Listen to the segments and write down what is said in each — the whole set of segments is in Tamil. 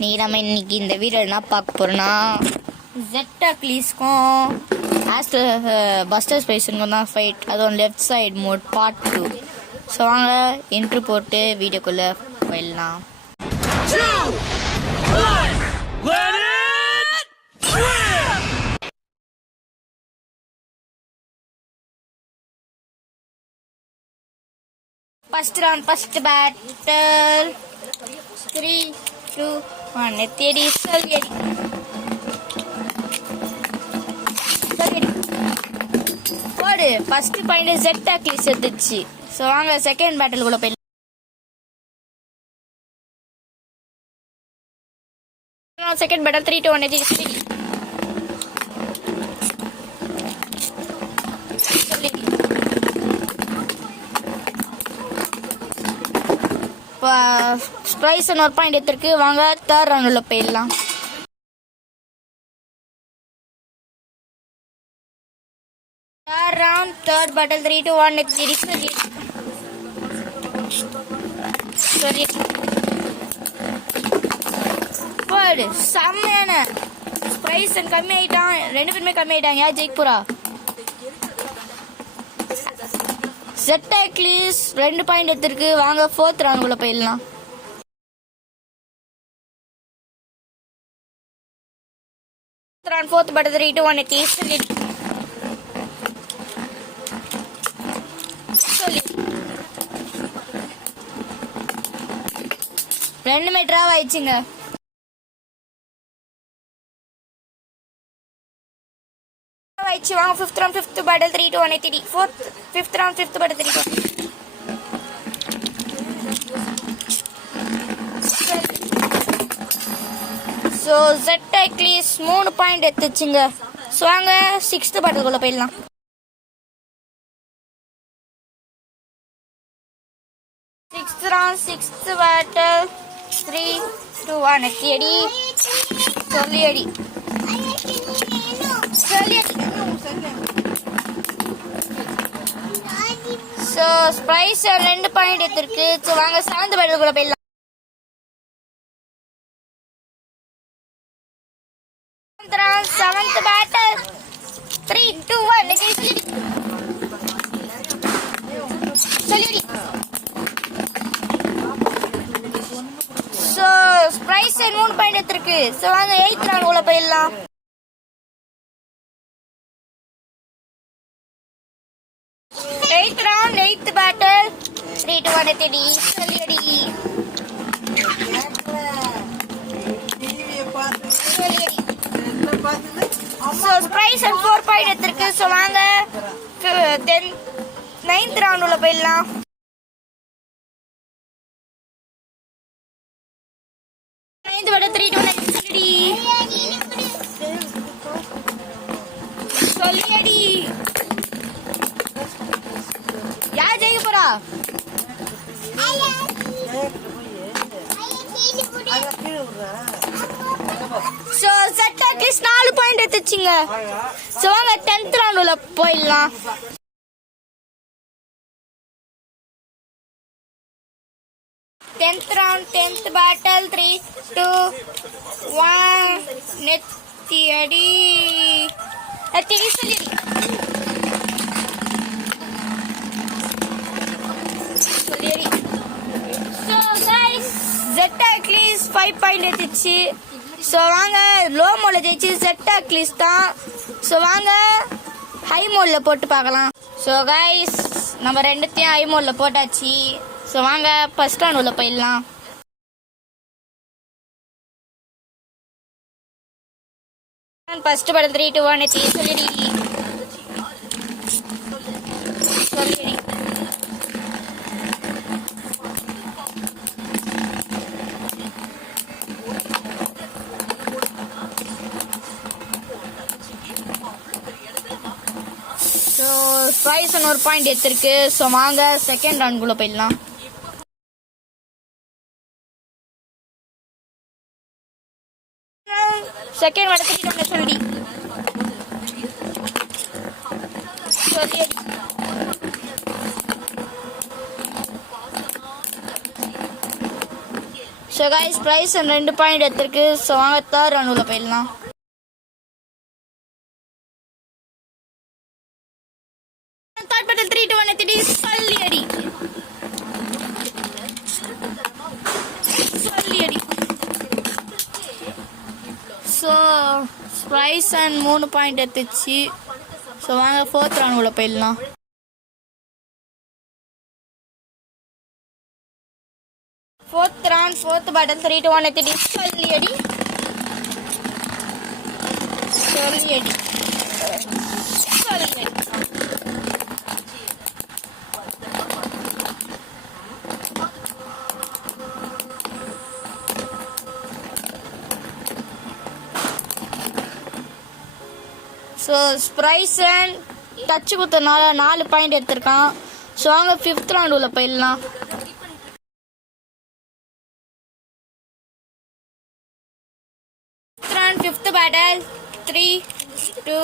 நம்ம இன்னைக்கு இந்த வீடியோ என்ன பார்க்க போறோம்னா ஜெட்டாக்லீஸ்க்கும் பஸ்டர் ஸ்பேஸுக்கும் தான் ஃபைட், அதுவும் left side mode part 2. So வாங்க என்ட்ரி போட்டு வீடியோக்குள்ளே போயிடலாம். First round, first battle. 3, 2, 1 தேடி சொல்லி போடு. ஃபர்ஸ்ட் பாயிண்ட் ஜெட்டாக்லீஸ் எடுத்துச்சு. ஸோ வாங்க செகண்ட் பேட்டலுக்குள்ள போயிடலாம். செகண்ட் பேட்டல் 3, 2, 1 தேடி சொல்லி ஸ்ப்ரைஸ் ஒரு பாயிண்ட் எடுத்துருக்கு. வாங்க தேர்ட் ரவுண்டுல போயிடலாம். தேர்ட் ரவுண்ட், தேர்ட் பேட்டல் 3, 2, 1 சரி போடு. செம்மையான ஸ்ப்ரைஸ் கம்மி ஆயிட்டான், ரெண்டு பேருமே கம்மி ஆயிட்டாங்க. யார் ஜெயிக்க போறா? ஜெட்டாக்லீஸ் 2 பாயிண்ட் எடுத்திருக்கு. வாங்க ஃபோர்த் ரவுண்டுக்குள்ள போயிடலாம். ஃபோர்த் பேட்டல் 3, 2, 1 சொல்லி ரெண்டுமே டிராவ் ஆயிடுச்சுங்க. வாங்க fifth round, fifth battle 3, 2, 1 3. Fifth round, fifth battle 3, 2. So ஜெட்டாக்லீஸ் 3 பாயிண்ட் எடுத்துச்சுங்க. ஸோ வாங்க சிக்ஸ்த் பேட்டலுக்குள்ள போயிடலாம். சிக்ஸ்த் ரவுண்ட், சிக்ஸ்த் பேட்டல் 3, 2, 1 அடி சொல்லி அடி சொல்லி. ஸோ ஸ்ப்ரைஸ் 2 பாயிண்ட் எடுத்திருக்கு. ஸோ வாங்க செவன்த் பேட்டலுக்குள்ள போயிடலாம். செவன்த் பேட்டல் 3, 2, 1 சொல்லி. ஸோ ஸ்ப்ரைஸ் 3 பாயிண்ட் எடுத்திருக்கு. ஸோ வாங்க எயித் ரவுண்டுக்குள்ள போயிடலாம். எயித் ரவுண்ட், எயித் பேட்டல் 3, 2, 1 தேடி சொல்லி அடி. ஸோ ஸ்ப்ரைஸ் 4 பாயிண்ட் எடுத்திருக்கு. ஸோ வாங்க நைன்த் ரவுண்டுக்குள்ள போயிடலாம். நைன்த் பேட்டல் 3, 2, 1 சொல்லி அடி. யார் ஜெயிக்க போறா? ஸோ ஜெட்டாக்லீஸ் 4 பாயிண்ட் எடுத்துச்சுங்க. ஸோ வாங்க 10th ரவுண்டுல போயிடலாம். டென்த் ரவுண்ட், 10th பேட்டல் 3, 2, 1 நெத்தி அடி சொல்லி. ஜெட்டாக்லீஸ் 5 பாயிண்ட் எடுத்துச்சு. ஸோ வாங்க லோ மோட்ல ஜெயிச்சு ஜெட்டாக்லீஸ் தான். ஸோ வாங்க ஹை மோட்ல போட்டு பார்க்கலாம். ஸோ கைஸ் நம்ம ரெண்டுத்தையும் ஹை மோட்ல போட்டாச்சு. ஸோ வாங்க ஃபர்ஸ்ட் ரவுண்ட் உள்ள போயிடலாம். ஃபர்ஸ்ட் படம் 3, 2, 1 சொல்லி. ஸோ ஸ்ப்ரைஸ் 1 பாயிண்ட் எடுத்திருக்கு. ஸோ வாங்க செகண்ட் ரவுண்டுக்குள்ள போயிடலாம். செகண்ட் வடக்கு சொல்லி ஸோ கைஸ் ப்ரைஸ் 2 பாயிண்ட் எடுத்திருக்கு. ஸோ வாங்க தேர்ட் ரவுண்ட் உள்ள போயிடலாம். தேர்ட் பேட்டில் 3 to 1 எத்திடி சல்லியடி சல்லியடி. ஸோ ப்ரைஸ் 3 பாயிண்ட் எடுத்துச்சு. ஸோ வாங்க ஃபோர்த் ரவுண்ட் உள்ள போயிடலாம். Fourth round, fourth battle, 3 to 1 எத்திடி சொல்லியடி சொல்லியடி சொல்லியடி. ஸோ ஸ்ப்ரைசன் டச்சு குத்தனால 4 பாயிண்ட் எடுத்திருக்கான். ஸோ வாங்க ஃபிஃப்த் ரவுண்ட் உள்ள போயிடலாம். ஃபிஃப்த் பேட்டல் 3 to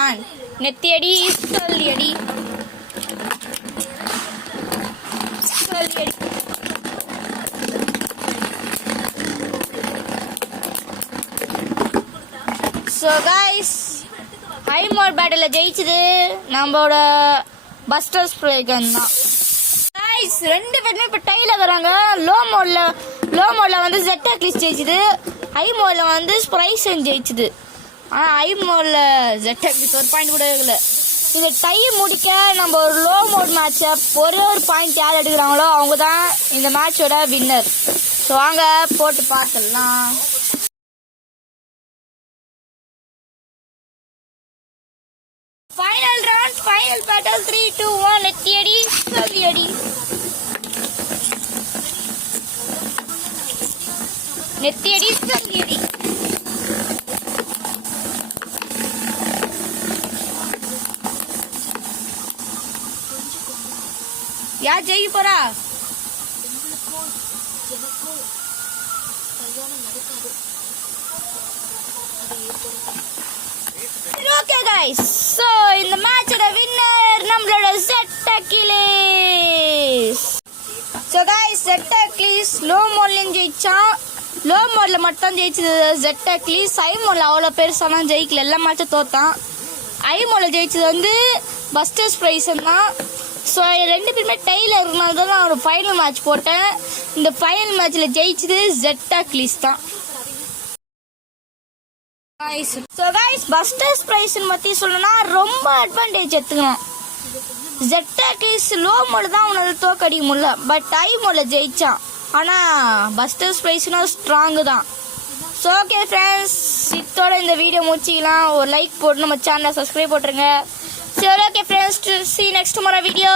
1 நெத்தியடி சொல்லியடி சொல்லியடி. So guys high mode battle ஜெயிச்சது நம்மளோட பஸ்டர் ஸ்ப்ரேகன் தான். கைஸ் 2 பேருமே இப்போ டைல இருக்கிறாங்க. லோ மோட்ல வந்து ZX ஜெயிச்சது. ஹை மோட்ல வந்து ஸ்ப்ரைசன் ஜெயிச்சுது. ஆனால் ஹை மோட்ல ZX ஒரு பாயிண்ட் கூட இல்லை. இந்த டை முடிக்க நம்ம ஒரு லோ மோட் மேட்சை ஒரே ஒரு பாயிண்ட் யார் எடுக்கிறாங்களோ அவங்க தான் இந்த மேட்சோட வின்னர். ஸோ வாங்க போட்டு பார்த்துடலாம். Final round final battle 3 to 1 நெத்தியடி சொல்லியடி நெத்தியடி சொல்லியடி. யார் ஜெயிக்க போறா? ஓகே கைஸ், சோ இந்த மேட்சோட வின்னர் நம்மளோட ZX. So guys ZX low மோட்லயும் ஜெயிச்சான். லோ மோட்ல மட்டும் ஜெயிச்சது ZX. ஹை மோட்ல அவ்வளோ பெருசாலாம் ஜெயிக்கல, எல்லா மேட்சும் தோத்தான். ஹை மோட்ல ஜெயிச்சது வந்து பஸ்டர்ஸ் பிரைசன் தான். ஸோ 2 பேருமே டைல இருக்கனால தான் நான் ஒரு ஃபைனல் மேட்ச் போட்டேன். இந்த ஃபைனல் மேட்ச்ல ஜெயிச்சது ZX தான். ஸோ கைஸ் பஸ்டர்ஸ் பிரைசன் பத்தி சொல்லணும்னா ரொம்ப அட்வான்டேஜ் எடுத்துக்கணும். ZX லோ மோட்ல தான் அவனால தோக்கடிக்க முடியல, பட் ஹை மோட்ல ஜெயிச்சான். ஆனா பஸ்டர்ஸ் பிரைஸ்னா ஸ்ட்ராங் தான். ஸோ ஓகே ஃப்ரெண்ட்ஸ், இதோட இந்த வீடியோ முடிச்சிக்கலாம். ஒரு லைக் போட்டு நம்ம சேனலை சப்ஸ்கிரைப் போட்டுருங்க. சரி okay friends, see you next tomorrow video.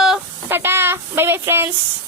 Tata, bye bye friends.